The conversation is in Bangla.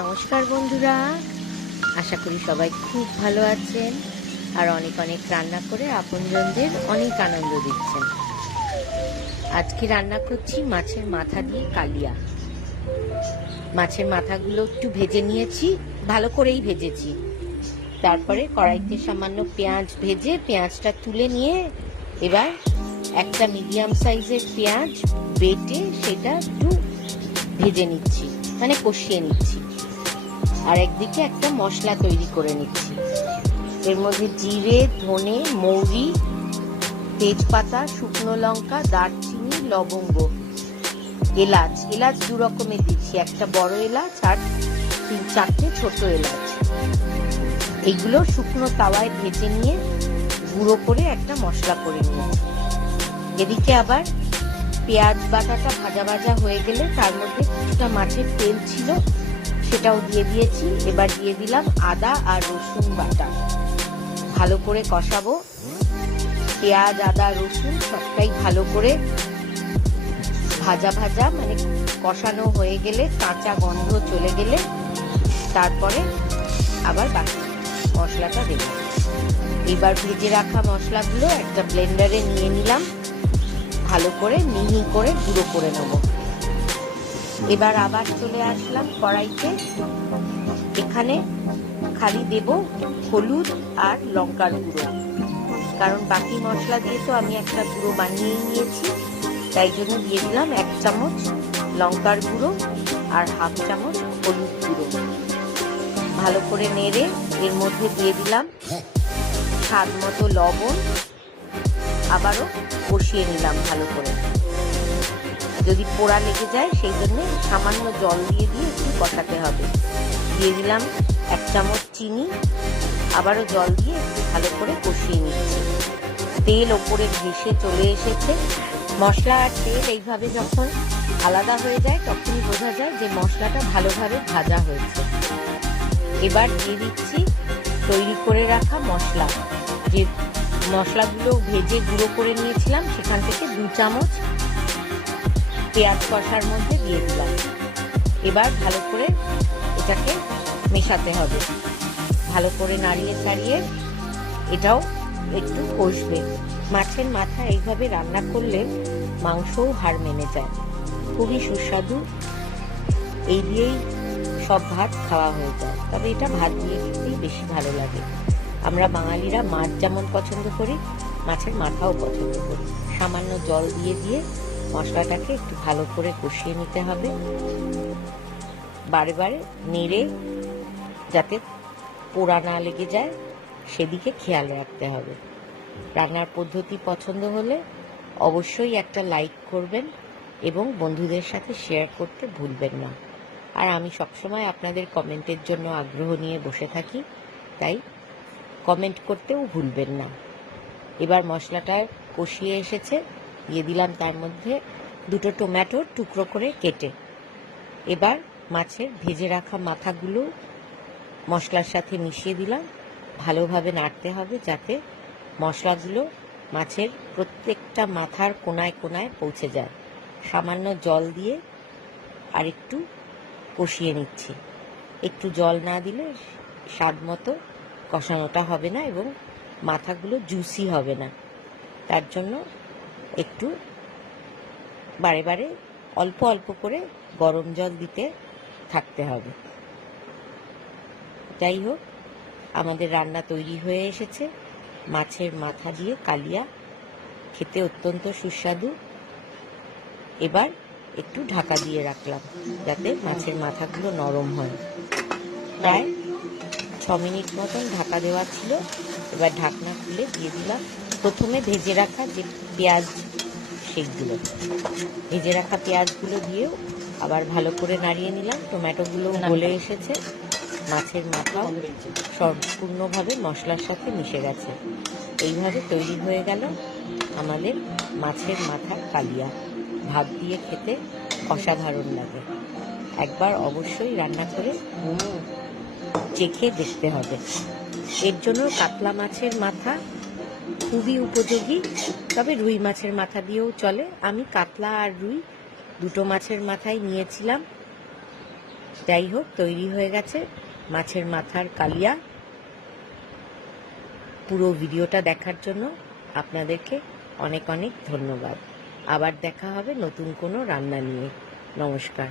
নমস্কার বন্ধুরা, আশা করি সবাই খুব ভালো আছেন আর অনেক অনেক রান্না করে আপনজনদের অনেক আনন্দ দিচ্ছেন। আজকে রান্না করছি মাছের মাথা দিয়ে কালিয়া। মাছের মাথাগুলো একটু ভেজে নিয়েছি, ভালো করেই ভেজেছি। তারপরে কড়াইতে সামান্য পেঁয়াজ ভেজে পেঁয়াজটা তুলে নিয়ে এবার একটা মিডিয়াম সাইজের পেঁয়াজ বেটে সেটা একটু ভেজে নিচ্ছি, মানে কষিয়ে নিচ্ছি। আর একদিকে একটা মশলা তৈরি করে নিচ্ছি। এর মধ্যে জিরে, ধনে, মৌরি, তেজপাতা, শুকনো লঙ্কা, দারচিনি, লবঙ্গ, এলাচ দু রকমের দিচ্ছি, একটা বড় এলাচ আর 3-4টে ছোট এলাচ। এইগুলো শুকনো তাওয়ায় ভেজে নিয়ে গুঁড়ো করে একটা মশলা করে নিয়েছি। এদিকে আবার পেঁয়াজ বাটাটা ভাজা হয়ে গেলে তার মধ্যে কিছুটা মাছের তেল ছিল, সেটাও দিয়ে দিয়েছি। এবার দিয়ে দিলাম আদা আর রসুন বাটা। ভালো করে কষাবো। পেঁয়াজ, আদা, রসুন সবটাই ভালো করে ভাজা মানে কষানো হয়ে গেলে, কাঁচা গন্ধ চলে গেলে তারপরে আবার বাকি মশলাটা দেব। এবার ভেজে রাখা মশলাগুলো একটা ব্লেন্ডারে নিয়ে নিলাম, ভালো করে মিহি করে গুঁড়ো করে নেব। এবার আবার চলে আসলাম কড়াইতে। এখানে খালি দেব হলুদ আর লঙ্কার গুঁড়ো, কারণ বাকি মশলা দিয়ে তো আমি একটা গুঁড়ো বানিয়ে নিয়েছি। তাই জন্য দিয়ে দিলাম 1 চামচ লঙ্কার গুঁড়ো আর 1/2 চামচ হলুদ গুঁড়ো। ভালো করে নেড়ে এর মধ্যে দিয়ে দিলাম স্বাদ মতো লবণ। আবারও কষিয়ে নিলাম ভালো করে। যদি পোড়া লেগে যায় সেই জন্য সামান্য জল দিয়ে একটু কষাতে হবে। দিয়ে দিলাম 1 চামচ চিনি, আবারও জল দিয়ে একটু ভালো করে কষিয়ে নিচ্ছি। তেল ওপরে ভেসে চলে এসেছে। মশলা আর তেল এইভাবে যখন আলাদা হয়ে যায় তখনই বোঝা যায় যে মশলাটা ভালোভাবে ভাজা হয়েছে। এবার দিয়ে দিচ্ছি তৈরি করে রাখা মশলা। যে মশলাগুলো ভেজে গুঁড়ো করে নিয়েছিলাম সেখান থেকে 2 চামচ পেঁয়াজ কষার মধ্যে দিয়ে দিলাম। এবার ভালো করে এটাকে মেশাতে হবে। ভালো করে নাড়িয়ে চাড়িয়ে এটাও একটু কষবে। মাছের মাথা এইভাবে রান্না করলে মাংসও হাড় মেনে যায়, খুবই সুস্বাদু। এই দিয়েই সব ভাত খাওয়া হয়ে যায়, তবে এটা ভাত দিয়ে খেতেই বেশি ভালো লাগে। আমরা বাঙালিরা মাছ যেমন পছন্দ করি, মাছের মাথাও পছন্দ করি। সামান্য জল দিয়ে মশলাটাকে একটু ভালো করে কষিয়ে নিতে হবে। বারে নেড়ে যাতে পোড়া না লেগে যায় সেদিকে খেয়াল রাখতে হবে। রান্নার পদ্ধতি পছন্দ হলে অবশ্যই একটা লাইক করবেন এবং বন্ধুদের সাথে শেয়ার করতে ভুলবেন না। আর আমি সবসময় আপনাদের কমেন্টের জন্য আগ্রহ নিয়ে বসে থাকি, তাই কমেন্ট করতেও ভুলবেন না। এবার মশলাটায় কষিয়ে এসেছে, দিয়ে দিলাম তার মধ্যে 2টো টমেটোর টুকরো করে কেটে। এবার মাছের ভেজে রাখা মাথাগুলো মশলার সাথে মিশিয়ে দিলাম। ভালোভাবে নাড়তে হবে যাতে মশলাগুলো মাছের প্রত্যেকটা মাথার কোনায় কোনায় পৌঁছে যায়। সামান্য জল দিয়ে আর একটু কষিয়ে নিচ্ছি। একটু জল না দিলে স্বাদ মতো কষানোটা হবে না এবং মাথাগুলো জুসি হবে না। তার জন্য একটু বারে অল্প করে গরম জল দিতে থাকতে হবে। যাই হোক, আমাদের রান্না তৈরি হয়ে এসেছে। মাছের মাথা দিয়ে কালিয়া, খেতে অত্যন্ত সুস্বাদু। এবার একটু ঢাকা দিয়ে রাখলাম যাতে মাছের মাথাগুলো নরম হয়। প্রায় 6 মিনিট মতন ঢাকা দেওয়া ছিল। এবার ঢাকনা খুলে দিয়ে দিলাম প্রথমে ভেজে রাখা যে পেঁয়াজ, সেইগুলো ভেজে রাখা পেঁয়াজগুলো দিয়েও আবার ভালো করে নাড়িয়ে নিলাম। টমেটোগুলো গলে এসেছে, মাছের মাথাও সম্পূর্ণভাবে মশলার সাথে মিশে গেছে। এইভাবে তৈরি হয়ে গেল আমাদের মাছের মাথা কালিয়া। ভাত দিয়ে খেতে অসাধারণ লাগে। একবার অবশ্যই রান্না করে চেখে দেখতে হবে। এর জন্য কাতলা মাছের মাথা খুবই উপযোগী, তবে রুই মাছের মাথা দিয়েও চলে। আমি কাতলা আর রুই 2টো মাছের মাথাই নিয়েছিলাম। যাই হোক, তৈরি হয়ে গেছে মাছের মাথার কালিয়া। পুরো ভিডিওটা দেখার জন্য আপনাদেরকে অনেক অনেক ধন্যবাদ। আবার দেখা হবে নতুন কোনো রান্না নিয়ে। নমস্কার।